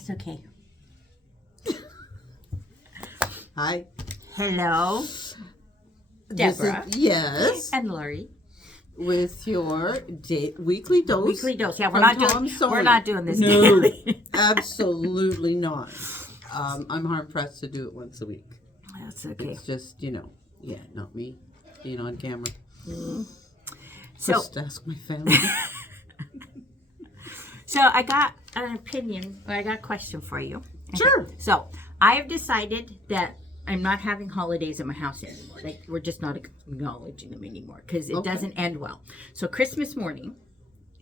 That's okay. Hi. Hello, This Deborah. yes. And Lori. With your weekly dose. Weekly dose. Yeah, from Tom Sawyer. we're not doing this No, daily. absolutely not. I'm hard pressed to do it once a week. That's okay. It's just, not me being on camera. So, Just ask my family. so I got an opinion, or I got a question for you. Sure. So I have decided that I'm not having holidays at my house anymore. Like, we're just not acknowledging them anymore because it doesn't end well. So Christmas morning,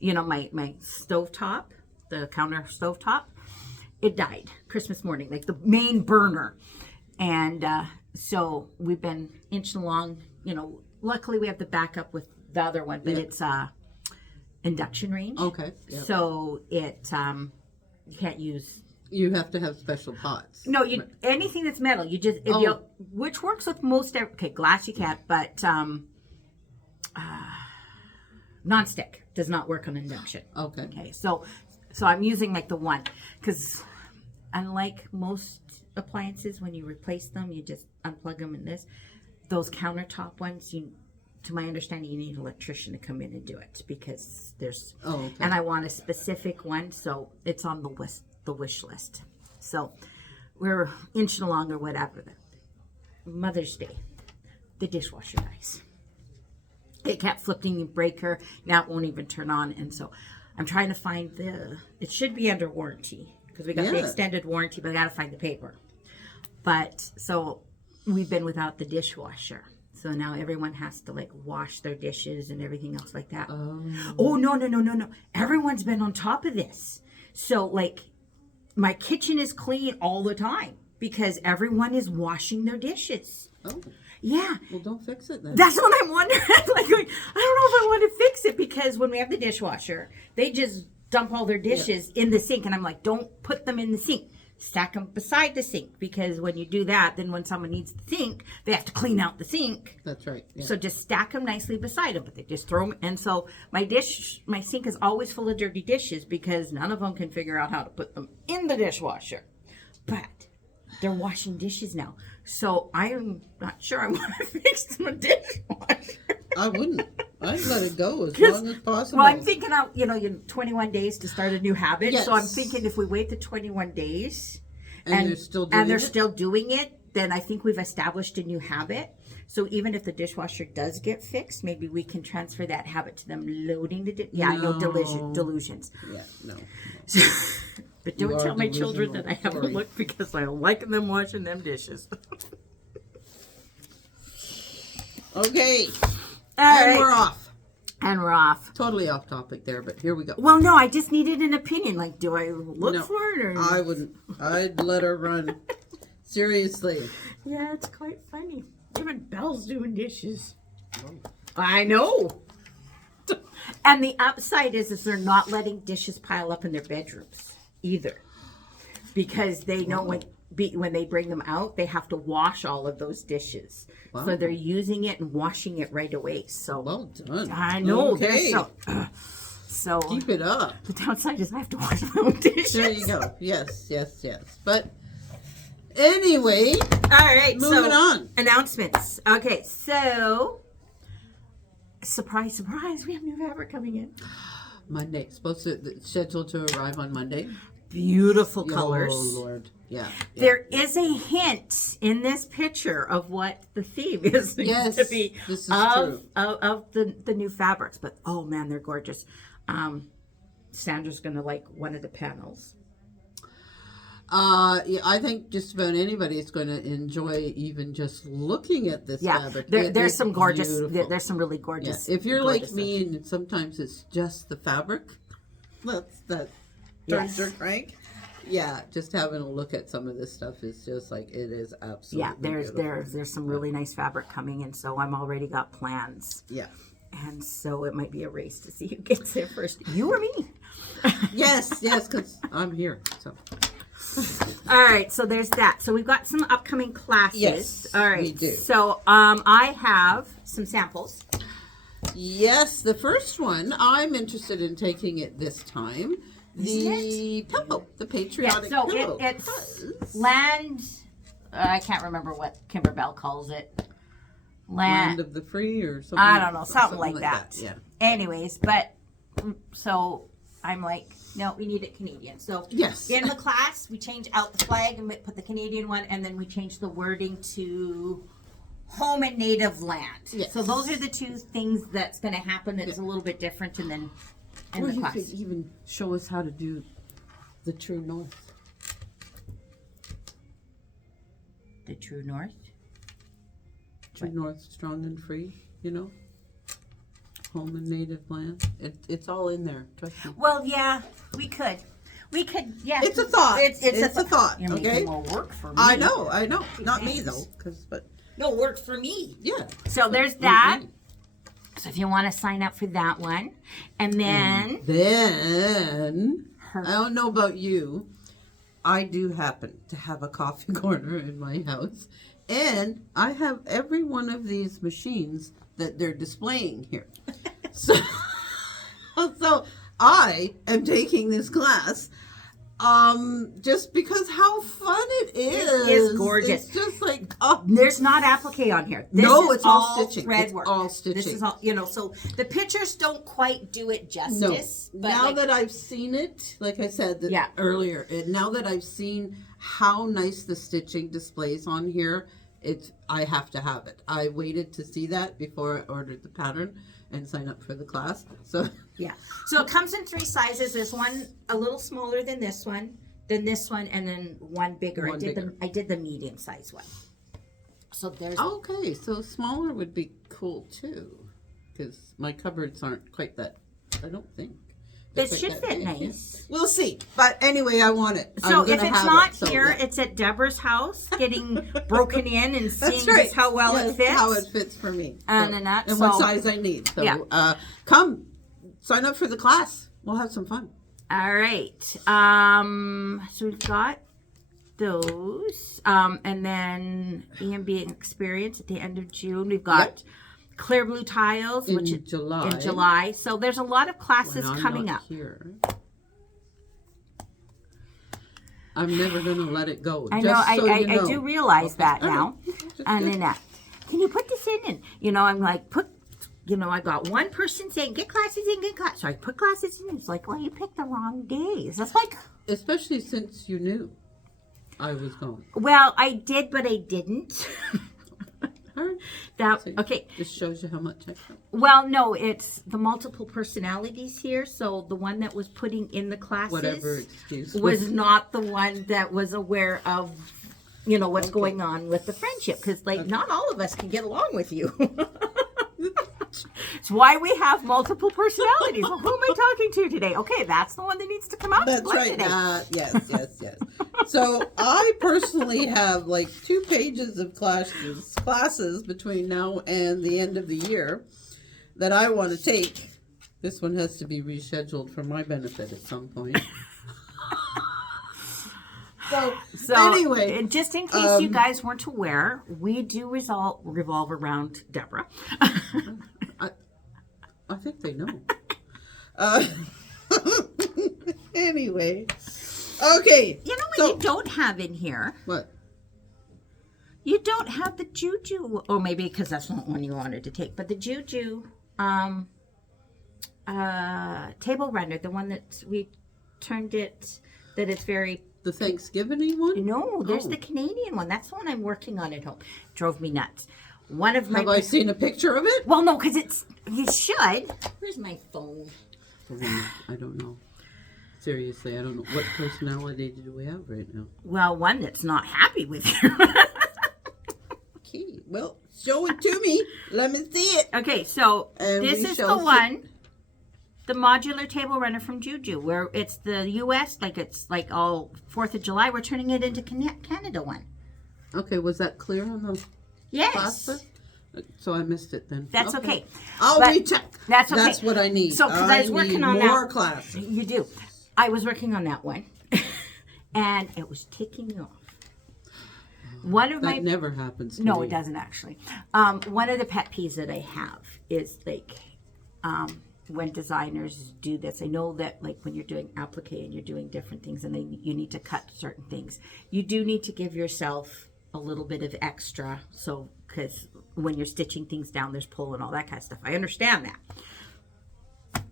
my stovetop, the counter stovetop, it died Christmas morning, like the main burner. And so we've been inching along. Luckily we have the backup with the other one, but it's induction range. Okay. Yep. So it you can't use. You have to have special pots. No, anything that's metal, you just which works with most. Glass you can't, but nonstick does not work on induction. Okay. Okay, so I'm using like the one because unlike most appliances, when you replace them, you just unplug them in this. Those countertop ones, to my understanding, you need an electrician to come in and do it because there's. Oh, okay. And I want a specific one, so it's on the list. The wish list. So we're inching along or whatever. Mother's Day, the dishwasher dies. It kept flipping the breaker. Now it won't even turn on. And so I'm trying to find it should be under warranty because we got the extended warranty, but I got to find the paper. But so we've been without the dishwasher. So now everyone has to wash their dishes and everything else like that. Oh, no. Everyone's been on top of this. So my kitchen is clean all the time because everyone is washing their dishes. Oh. Yeah. Well, don't fix it then. That's what I'm wondering. I don't know if I want to fix it because when we have the dishwasher, they just dump all their dishes in the sink. And I'm like, don't put them in the sink. Stack them beside the sink because when you do that, then when someone needs the sink, they have to clean out the sink. That's right. Yeah. So just stack them nicely beside them, but they just throw them. And so my sink is always full of dirty dishes because none of them can figure out how to put them in the dishwasher. But they're washing dishes now. So I'm not sure I want to fix the dishwasher. I wouldn't. I'd let it go as long as possible. Well, I'm thinking out, 21 days to start a new habit. Yes. So I'm thinking if we wait the 21 days and they're still doing it, then I think we've established a new habit. So even if the dishwasher does get fixed, maybe we can transfer that habit to them loading the I know delusions. Yeah, no. But don't tell my children that I haven't looked because I like them washing them dishes. Okay. All and right. we're off. And we're off. Totally off topic there, but here we go. Well, no, I just needed an opinion. Do I look for it or? I wouldn't. I'd let her run. Seriously. Yeah, it's quite funny. Even Belle's doing dishes. Oh. I know. And the upside is they're not letting dishes pile up in their bedrooms either, because they know when they bring them out, they have to wash all of those dishes. Wow. So they're using it and washing it right away. So well done. I know. Okay. So keep it up. The downside is I have to wash my own dishes. There you go. Yes. But anyway, all right. Moving on. Announcements. Okay, so surprise, we have new fabric coming in. Monday. Scheduled to arrive on Monday. Beautiful colors. Oh Lord. Yeah. There is a hint in this picture of what the theme is to be this is of the new fabrics. But oh man, they're gorgeous. Sandra's gonna like one of the panels. Yeah, I think just about anybody is going to enjoy even just looking at this fabric. There's some gorgeous. Beautiful. There's some really gorgeous. Yeah. If you're like me, and sometimes it's just the fabric, that turns your crank. Yeah, just having a look at some of this stuff is just like it is absolutely. Yeah, there's some really nice fabric coming in, so I'm already got plans. Yeah. And so it might be a race to see who gets there first, you or me. Yes, because I'm here. So. All right, so there's that. So we've got some upcoming classes. Yes, all right. we do. So I have some samples. Yes, the first one I'm interested in taking it this time. the pillow, the patriotic so pillow. it's land. I can't remember what Kimberbell calls it. Land of the free or something. I don't know, something like that. Yeah. Anyways, but so I'm like, no, we need it Canadian. So yes, in the class we change out the flag and put the Canadian one, and then we change the wording to home and native land. Yes. So those are the two things that's going to happen. It's a little bit different, and then in the class. You could even show us how to do the true north. The true north. True north, strong and free. You know, home and native land. It's all in there. Trust me. Well, yeah, we could. Yeah. It's a thought. It's a thought. Okay. It will work for me. I know. Not me though, but. No, work for me. Yeah. So there's that. So if you want to sign up for that one. And then I don't know about you. I do happen to have a coffee corner in my house. And I have every one of these machines that they're displaying here. So I am taking this class just because how fun it is. It is gorgeous. It's just like there's not applique on here. This no, is it's all stitching. Thread It's work. all stitching. This is all so the pictures don't quite do it justice. No. But Now that I've seen it, like I said earlier, now that I've seen how nice the stitching displays on here, I have to have it. I waited to see that before I ordered the pattern and sign up for the class. So yeah. So it comes in 3 sizes. There's one a little smaller than this one, and then one bigger. I did the medium size one. So there's okay. So smaller would be cool too, because my cupboards aren't quite that. I don't think. It should fit nice. We'll see. But anyway, I want it. So if it's not here, it's at Deborah's house, getting broken in and seeing just how well it fits. How it fits for me. And what size I need. So come sign up for the class. We'll have some fun. All right. So we've got those. And then EMB experience at the end of June. We've got clear blue tiles, which is in July. So there's a lot of classes coming up. Here. I'm never going to let it go. I know. I do realize that now. And then can you put this in? And I'm like, I got one person saying get classes in, get classes. So I put classes in. It's like, well, you picked the wrong days. That's like, especially since you knew I was going. Well, I did, but I didn't. Okay. This shows you how much I know. Well, no, it's the multiple personalities here. So the one that was putting in the classes, whatever excuse, was not the one that was aware of, what's going on with the friendship. Because not all of us can get along with you. It's why we have multiple personalities. Well, who am I talking to today? Okay, that's the one that needs to come out. That's right. Yes. So I personally have 2 pages of classes between now and the end of the year that I want to take. This one has to be rescheduled for my benefit at some point. So anyway, just in case you guys weren't aware, we do revolve around Deborah. I think they know. Anyway. Okay. You know what you don't have in here? What? You don't have the Juju. Or maybe because that's not one you wanted to take. But the Juju table runner, the one that we turned it, that it's very... The Thanksgiving one? No, there's the Canadian one. That's the one I'm working on at home. Drove me nuts. One of my... Have I seen a picture of it? Well, no, because you should. Where's my phone? I don't know. Seriously, I don't know. What personality do we have right now? Well, one that's not happy with you. Okay, well, show it to me. Let me see it. Okay, so this is the one, the modular table runner from Juju, where it's the U.S., it's all 4th of July. We're turning it into Canada one. Okay, was that clear on the... Yes. Pasta? So I missed it then. That's okay. I'll recheck. That's okay. That's what I need. So, because I was working on more class. You do. I was working on that one, and it was ticking off. That never happens to me. No, it doesn't actually. One of the pet peeves that I have is when designers do this, I know that like when you're doing applique and you're doing different things and then you need to cut certain things, you do need to give yourself a little bit of extra. So, because when you're stitching things down, there's pull and all that kind of stuff. I understand that.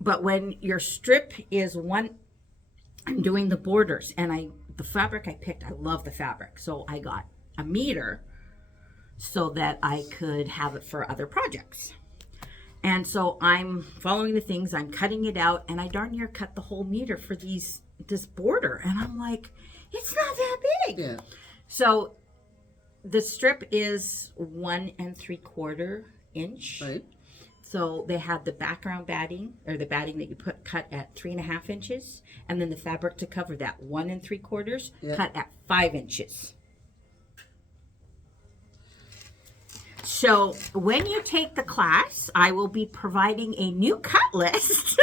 But when your strip is I'm doing the borders, and the fabric I picked, I love the fabric. So I got a meter so that I could have it for other projects. And so I'm following the things, I'm cutting it out, and I darn near cut the whole meter for this border. And I'm like, it's not that big. Yeah. So the strip is 1 3/4 inch. Right. So they had the background batting, or the batting that you cut at 3.5 inches, and then the fabric to cover that 1 3/4 cut at 5 inches. So when you take the class, I will be providing a new cut list.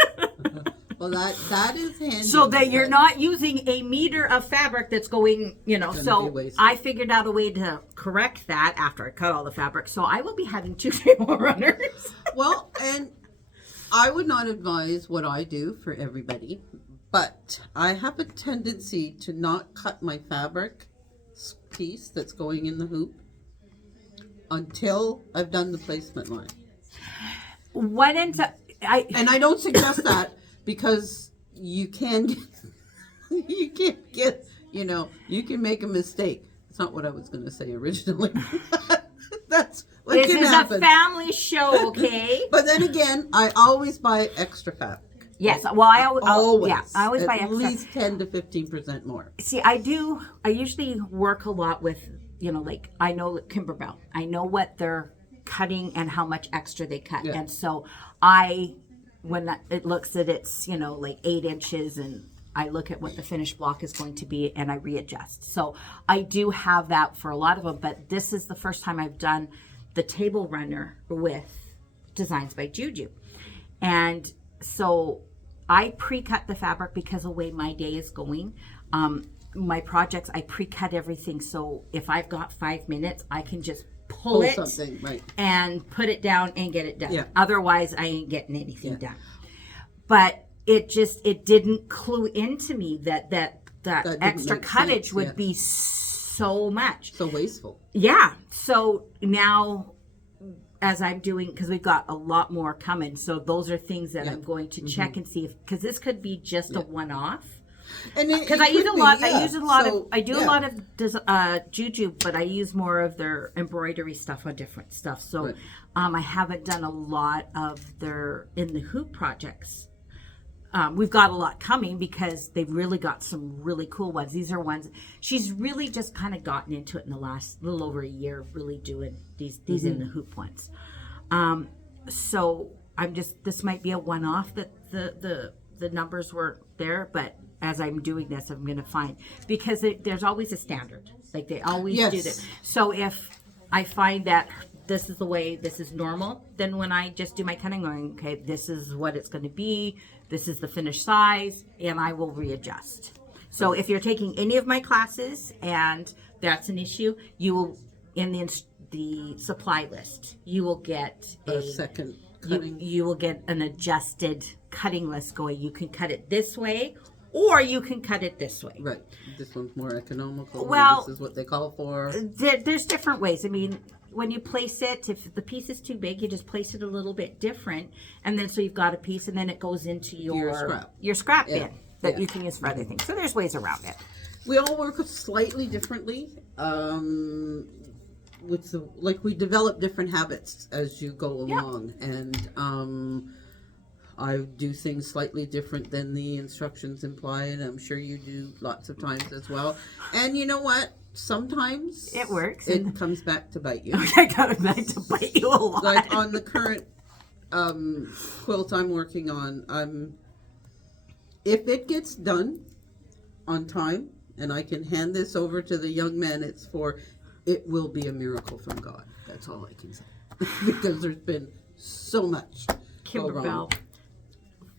Well, that is handy. So that you're not using a meter of fabric that's going, so I figured out a way to correct that after I cut all the fabric. So I will be having 2 table runners. Well, and I would not advise what I do for everybody, but I have a tendency to not cut my fabric piece that's going in the hoop until I've done the placement line. And I don't suggest that because you can get, you can make a mistake. It's not what I was going to say originally. That's what this can is happen. A family show, okay? But then again, I always buy extra fabric. Yes, well, I always buy extra. At least 10 to 15% more. See, I usually work a lot with, like I know Kimberbell. I know what they're cutting and how much extra they cut. Yeah. And so when it looks at it's, like 8 inches, and I look at what the finished block is going to be and I readjust. So I do have that for a lot of them, but this is the first time I've done the table runner with Designs by Juju. And so I pre-cut the fabric because of the way my day is going. My projects, I pre-cut everything. So if I've got 5 minutes, I can just pull it something, right, and put it down and get it done. Yeah. Otherwise, I ain't getting anything done. But it didn't clue into me that extra cuttage would be so much. So wasteful. Yeah. So now, as I'm doing, because we've got a lot more coming, so those are things that I'm going to check and see because this could be just a one-off. Because I use a lot. I do a lot of Juju, but I use more of their embroidery stuff on different stuff. So I haven't done a lot of their in the hoop projects. We've got a lot coming because they've really got some really cool ones. These are ones she's really just kind of gotten into it in the last little over a year, really doing these in the hoop ones. So this might be a one-off that the numbers weren't there, but as I'm doing this, I'm going to find, because there's always a standard. Like they always do this. So if I find that this is the way, this is normal, then when I just do my cutting, going, okay, this is what it's going to be. This is the finished size, and I will readjust. So if you're taking any of my classes and that's an issue, you will, in the supply list, you will get a second cutting. You will get an adjusted cutting list going. You can cut it this way, or you can cut it this way. Right. This one's more economical. Well, this is what they call for. There's different ways. I mean, when you place it, if the piece is too big, you just place it a little bit different. And then so you've got a piece, and then it goes into your scrap bin that you can use for other things. So there's ways around it. We all work slightly differently. We develop different habits as you go along. And I do things slightly different than the instructions imply, and I'm sure you do lots of times as well. And you know what? Sometimes it works. It comes back to bite you. Okay, comes back to bite you a lot. Like on the current quilt I'm working on, if it gets done on time and I can hand this over to the young man it will be a miracle from God. That's all I can say. Because there's been so much Kimberbell.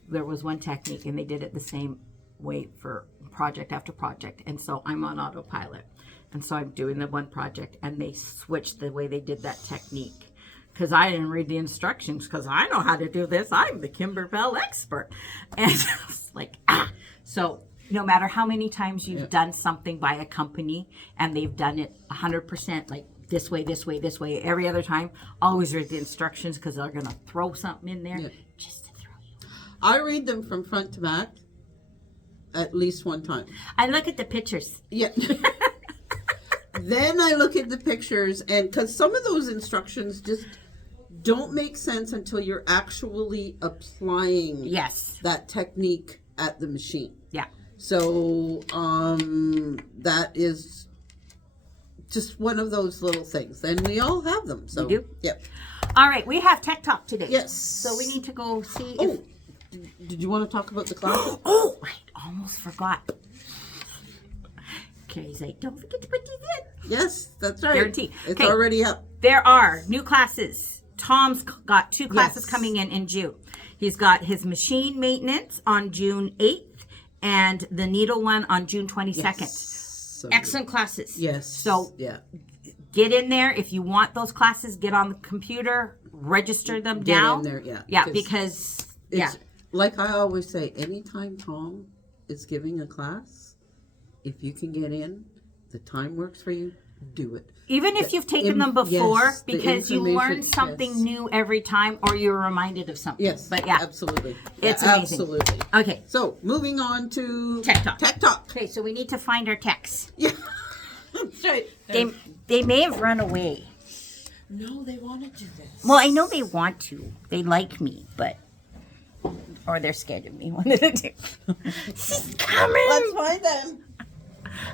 There was one technique, and they did it the same way for project after project. And so I'm on autopilot. And so I'm doing the one project, and they switched the way they did that technique because I didn't read the instructions because I know how to do this. I'm the Kimberbell expert. And I was like, So no matter how many times you've done something by a company and they've done it 100%, like this way, this way, this way, every other time, always read the instructions because they're going to throw something in there just to throw you. I read them from front to back at least one time. I look at the pictures. Yeah. Then I look at the pictures, and because some of those instructions just don't make sense until you're actually applying that technique at the machine. Yeah. So that is just one of those little things, and we all have them. So we do. Yep. All right, we have Tech Talk today. Yes. So we need to go see. Oh, did you want to talk about the class? Oh, I almost forgot. Carrie's like, don't forget to put these in. Yes, that's right. Guarantee. It's already up. There are new classes. Tom's got 2 classes coming in June. He's got his machine maintenance on June 8th and the needle one on June 22nd. Yes. Excellent classes. Yes. So get in there. If you want those classes, get on the computer, register them down. Get in there, Yeah, because, like I always say, anytime Tom is giving a class, if you can get in, the time works for you, do it. Even if you've taken them before, because you learn something new every time, or you're reminded of something. Yes, but absolutely. It's amazing. Absolutely. Okay. So, moving on to Tech Talk. Tech Talk. Okay, so we need to find our techs. Yeah, that's right. They may have run away. No, they want to do this. Well, I know they want to. They like me, but... Or they're scared of me. One of the two. She's coming. Let's find them.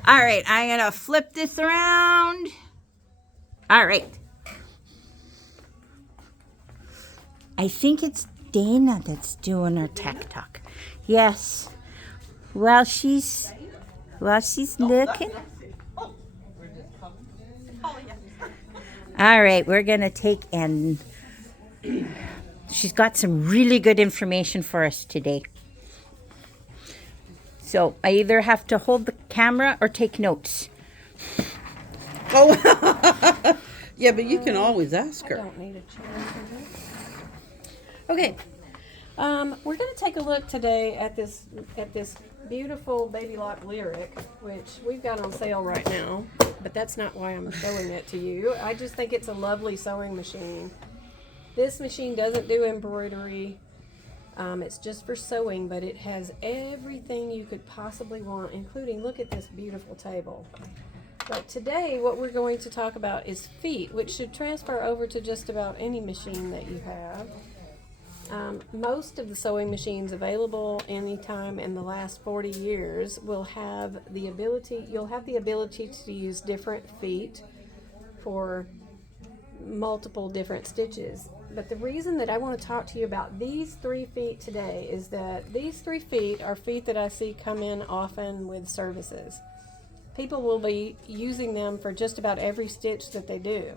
All right, I'm going to flip this around. All right. I think it's Dana that's doing her Tech Talk. Yes. While she's looking. All right, we're going to take and she's got some really good information for us today. So I either have to hold the camera or take notes. Oh, yeah, but you can always ask her. I don't need a chair for this. Okay, we're going to take a look today at this beautiful Baby Lock Lyric, which we've got on sale right now. But that's not why I'm showing it to you. I just think it's a lovely sewing machine. This machine doesn't do embroidery. It's just for sewing, but it has everything you could possibly want, including, look at this beautiful table. But today, what we're going to talk about is feet, which should transfer over to just about any machine that you have. Most of the sewing machines available anytime in the last 40 years will have the ability, you'll have the ability to use different feet for multiple different stitches. But the reason that I want to talk to you about these 3 feet today is that these 3 feet are feet that I see come in often with services. People will be using them for just about every stitch that they do.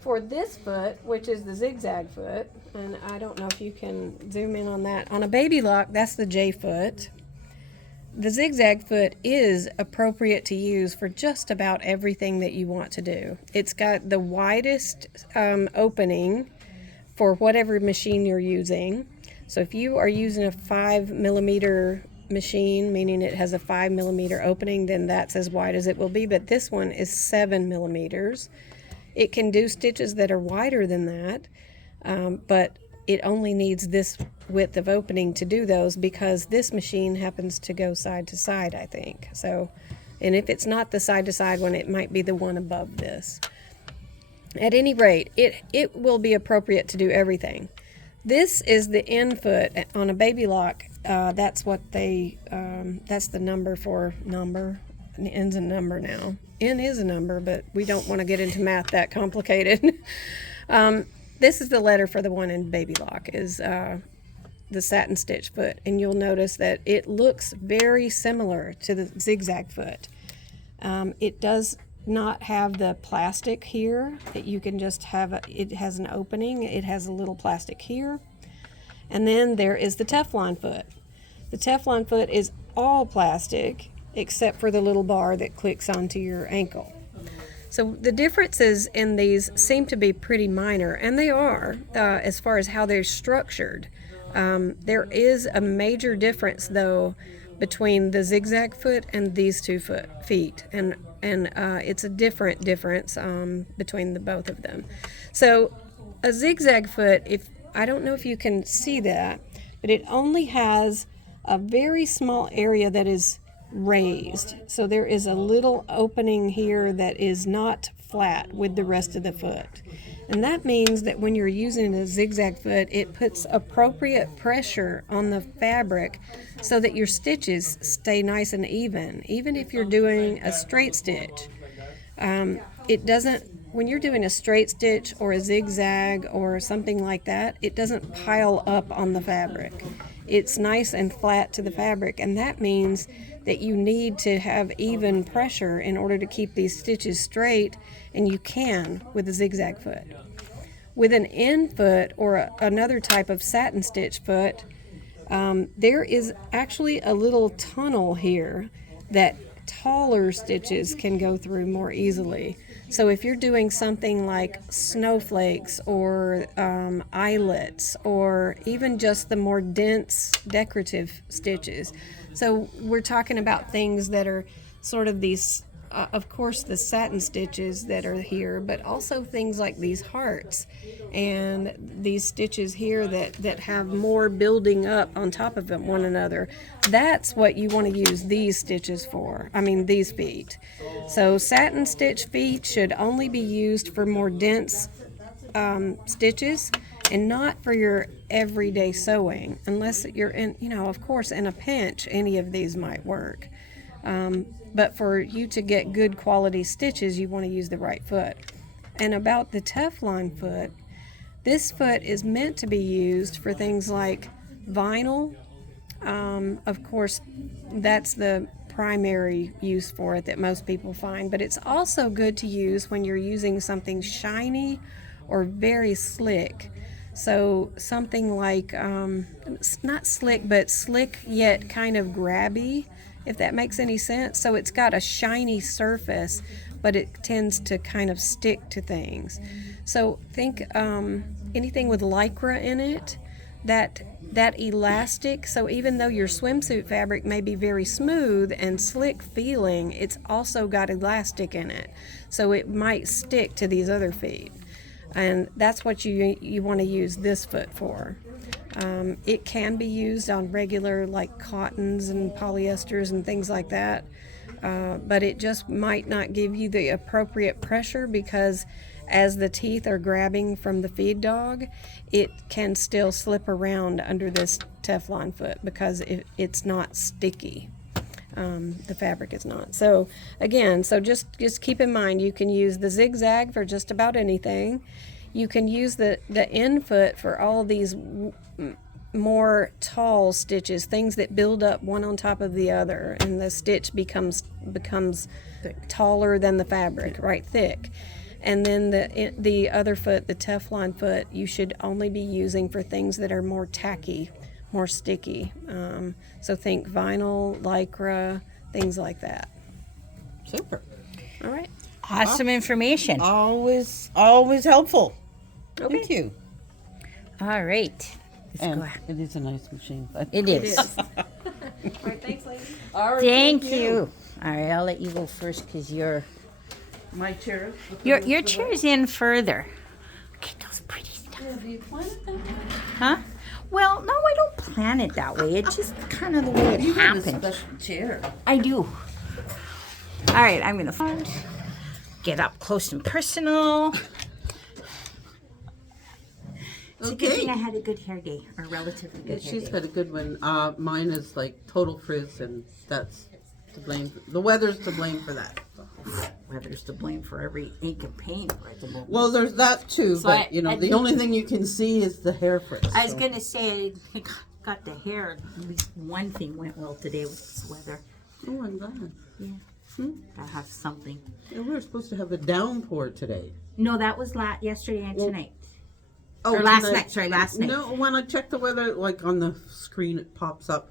For this foot, which is the zigzag foot, and I don't know if you can zoom in on that. On a Baby Lock, that's the J foot. The zigzag foot is appropriate to use for just about everything that you want to do. It's got the widest opening for whatever machine you're using. So if you are using a 5mm machine, meaning it has a 5mm opening, then that's as wide as it will be. But this one is 7mm. It can do stitches that are wider than that, but it only needs this width of opening to do those because this machine happens to go side to side, I think. So, and if it's not the side to side one, it might be the one above this. At any rate, it will be appropriate to do everything. This is the end foot on a Baby Lock. That's what they, that's the number for number. N's a number now. N is a number, but we don't want to get into math that complicated. This is the letter for the one in Baby Lock, is the satin stitch foot. And you'll notice that it looks very similar to the zigzag foot. It does not have the plastic here that you can just have. It has an opening. It has a little plastic here. And then there is the teflon foot. The teflon foot is all plastic except for the little bar that clicks onto your ankle. So the differences in these seem to be pretty minor, and they are as far as how they're structured. There is a major difference, though, between the zigzag foot and these feet, and it's a different difference between the both of them. So a zigzag foot, I don't know if you can see that, but it only has a very small area that is raised. So there is a little opening here that is not flat with the rest of the foot. And that means that when you're using a zigzag foot, it puts appropriate pressure on the fabric so that your stitches stay nice and even if you're doing a straight stitch. It doesn't, when you're doing a straight stitch or a zigzag or something like that, it doesn't pile up on the fabric. It's nice and flat to the fabric, and that means that you need to have even pressure in order to keep these stitches straight, and you can with a zigzag foot. With an end foot or another type of satin stitch foot, there is actually a little tunnel here that taller stitches can go through more easily. So if you're doing something like snowflakes or eyelets or even just the more dense decorative stitches. So we're talking about things that are sort of these, of course, the satin stitches that are here, but also things like these hearts and these stitches here that have more building up on top of one another. That's what you want to use these stitches for. I mean, these feet. So satin stitch feet should only be used for more dense stitches and not for your everyday sewing, unless you're in, of course, in a pinch, any of these might work. But for you to get good quality stitches, you want to use the right foot. And about the Teflon foot, this foot is meant to be used for things like vinyl. Of course, that's the primary use for it that most people find, but it's also good to use when you're using something shiny or very slick. So something like, not slick, but slick yet kind of grabby, if that makes any sense. So it's got a shiny surface, but it tends to kind of stick to things. So think anything with lycra in it, that elastic, so even though your swimsuit fabric may be very smooth and slick feeling, it's also got elastic in it. So it might stick to these other feet. And that's what you want to use this foot for. It can be used on regular like cottons and polyesters and things like that, but it just might not give you the appropriate pressure because as the teeth are grabbing from the feed dog, it can still slip around under this Teflon foot because it's not sticky. The fabric is not. So again, just keep in mind you can use the zigzag for just about anything. You can use the end foot for all these more tall stitches, things that build up one on top of the other, and the stitch becomes thick. Taller than the fabric, right, thick. And then the other foot, the Teflon foot, you should only be using for things that are more tacky, more sticky. So think vinyl, lycra, things like that. Super. All right. Awesome information. Always helpful. Okay. Thank you. All right. Let's And go ahead. it is a nice machine. It is. All right, thanks, ladies. All right, Thank you. All right, I'll let you go first because My chair. your chair's in further. Okay, those pretty stuff. Do you plan it that way? Huh? Well, no, I don't plan it that way. It's just kind of the way it happens. special chair. I do. All right, I'm gonna get up close and personal. It's a good Okay. thing I had a good hair day, or relatively Yeah, good hair she's day. got a good one. Mine is like total frizz, and that's to blame. The weather's to blame for that. Weather's to blame for every ache and pain at the moment. Well, there's that too, So but I the only thing you can see is the hair frizz. I was so. gonna say I got the hair. At least one thing went well today with this weather. Oh, I'm glad. Yeah, I have something. Yeah, we were supposed to have a downpour today. No, that was yesterday and tonight. Oh, Or last tonight- night, sorry, last night. No, when I checked the weather, like on the screen, it pops up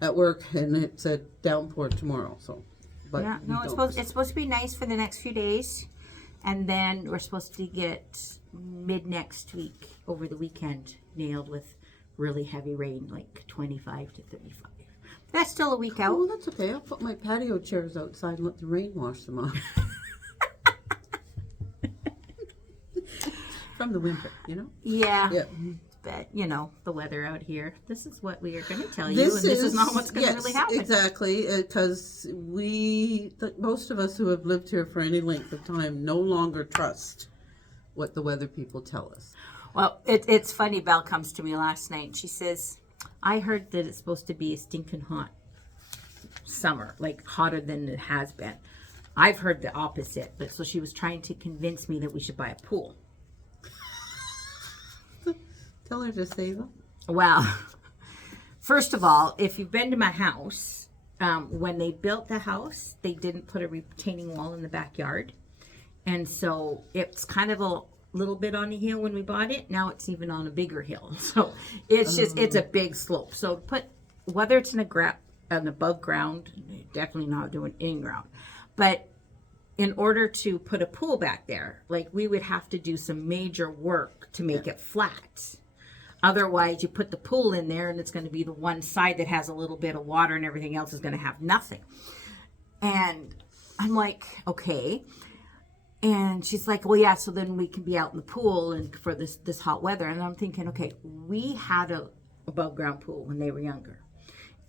at work, and it said downpour tomorrow. So, but Yeah, we no, don't. it's supposed to be nice for the next few days. And then we're supposed to get mid next week, over the weekend, nailed with really heavy rain, like 25 to 35. That's still a week out. Oh, that's okay. I'll put my patio chairs outside and let the rain wash them off. From the winter, you know? Yeah. Yeah. But, you know, the weather out here, this is what we are going to tell you, and this is not what's going to really happen. Exactly, because most of us who have lived here for any length of time no longer trust what the weather people tell us. Well, it's funny. Belle comes to me last night and she says, I heard that it's supposed to be a stinking hot summer, like hotter than it has been. I've heard the opposite, but so she was trying to convince me that we should buy a pool. Tell her to save up. Well, first of all, if you've been to my house, when they built the house, they didn't put a retaining wall in the backyard. And so it's kind of a little bit on a hill when we bought it. Now it's even on a bigger hill. So it's just, it's a big slope. So whether it's an above ground, definitely not doing in ground. But in order to put a pool back there, like we would have to do some major work to make it flat. Otherwise, you put the pool in there and it's going to be the one side that has a little bit of water and everything else is going to have nothing. And I'm like, okay. And she's like, well, yeah, so then we can be out in the pool and for this hot weather. And I'm thinking, okay, we had a above ground pool when they were younger.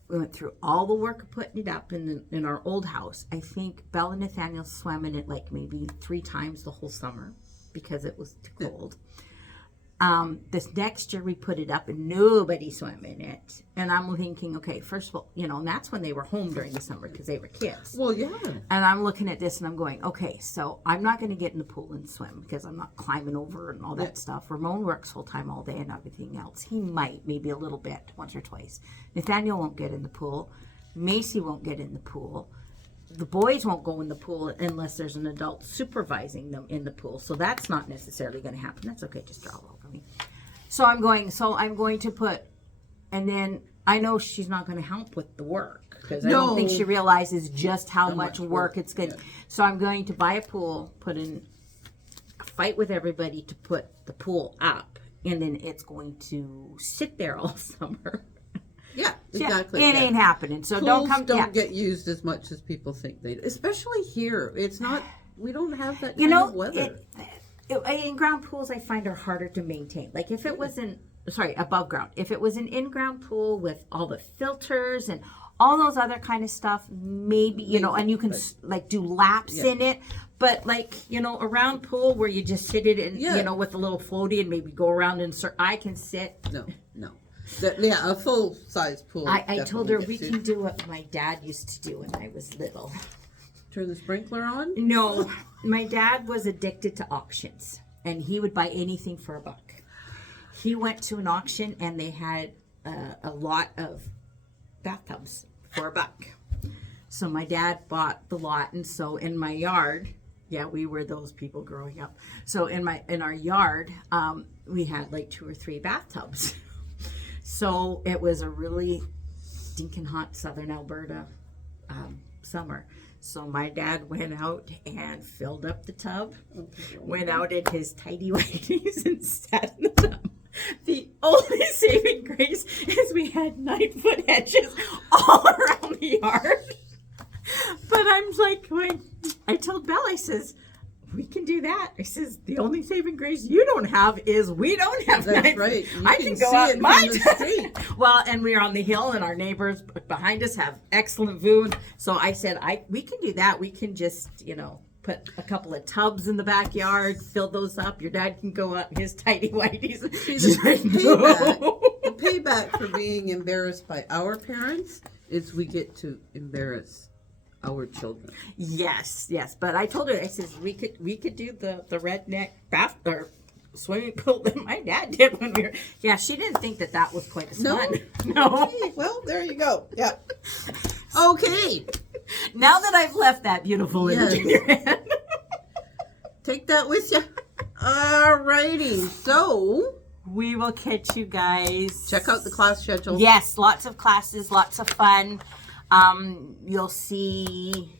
We went through all the work of putting it up in our old house. I think Belle and Nathaniel swam in it like maybe 3 times the whole summer because it was too cold. This next year we put it up and nobody swam in it. And I'm thinking, okay, first of all, you know, and that's when they were home during the summer because they were kids. Well, yeah. And I'm looking at this and I'm going, okay, so I'm not going to get in the pool and swim because I'm not climbing over and all that stuff. Ramon works full time all day and everything else. He might, maybe a little bit, once or twice. Nathaniel won't get in the pool. Macy won't get in the pool. The boys won't go in the pool unless there's an adult supervising them in the pool. So that's not necessarily going to happen. That's okay, just draw all over me. So I'm going to put, and then I know she's not going to help with the work because I don't think she realizes just how much work it's going to. Yeah. So I'm going to buy a pool, put in a fight with everybody to put the pool up, and then it's going to sit there all summer. Yeah, exactly. It ain't happening. So Pools don't get used as much as people think they do. Especially here. It's not, we don't have that kind of weather. In-ground pools I find are harder to maintain. Like if it was above ground. If it was an in-ground pool with all the filters and all those other kind of stuff, maybe, you know, and you can like do laps in it. But like, you know, a round pool where you just sit it in, you know, with a little floaty and maybe go around and I can sit. No. A full-size pool. I told her we can do what my dad used to do when I was little. Turn the sprinkler on? No, my dad was addicted to auctions, and he would buy anything for $1. He went to an auction, and they had a lot of bathtubs for $1. So my dad bought the lot, and so in my yard, yeah, we were those people growing up. So in our yard, we had like 2 or 3 bathtubs. So it was a really stinking hot southern Alberta summer. So my dad went out and filled up the tub, went out in his tidy whities and sat in the tub. The only saving grace is we had 9-foot hedges all around the yard. But I'm like, I told Belle, I says, we can do that. I says, the only saving grace you don't have is we don't have. That's right. I can go out my street. Well, and we're on the hill, and our neighbors behind us have excellent view. So I said, we can do that. We can just, you know, put a couple of tubs in the backyard, fill those up. Your dad can go out in his tidy whities. See, the payback for being embarrassed by our parents is we get to embarrass our children. Yes. But I told her, I says we could do the redneck bath or swimming pool that my dad did when we were. Yeah, she didn't think that was quite as fun. No. Okay, well, there you go. Yeah. Okay. Now that I've left that beautiful image in your head, take that with you. Alrighty. So we will catch you guys. Check out the class schedule. Yes, lots of classes, lots of fun. You'll see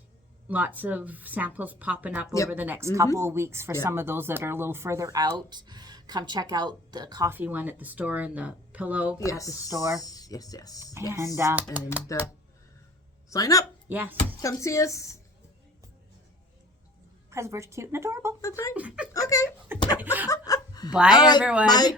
lots of samples popping up Yep. over the next couple of weeks for some of those that are a little further out. Come check out the coffee one at the store and the pillow at the store. Yes. And sign up. yes, Come see us. because we're cute and adorable. That's right. Okay. Bye, All right, everyone. bye.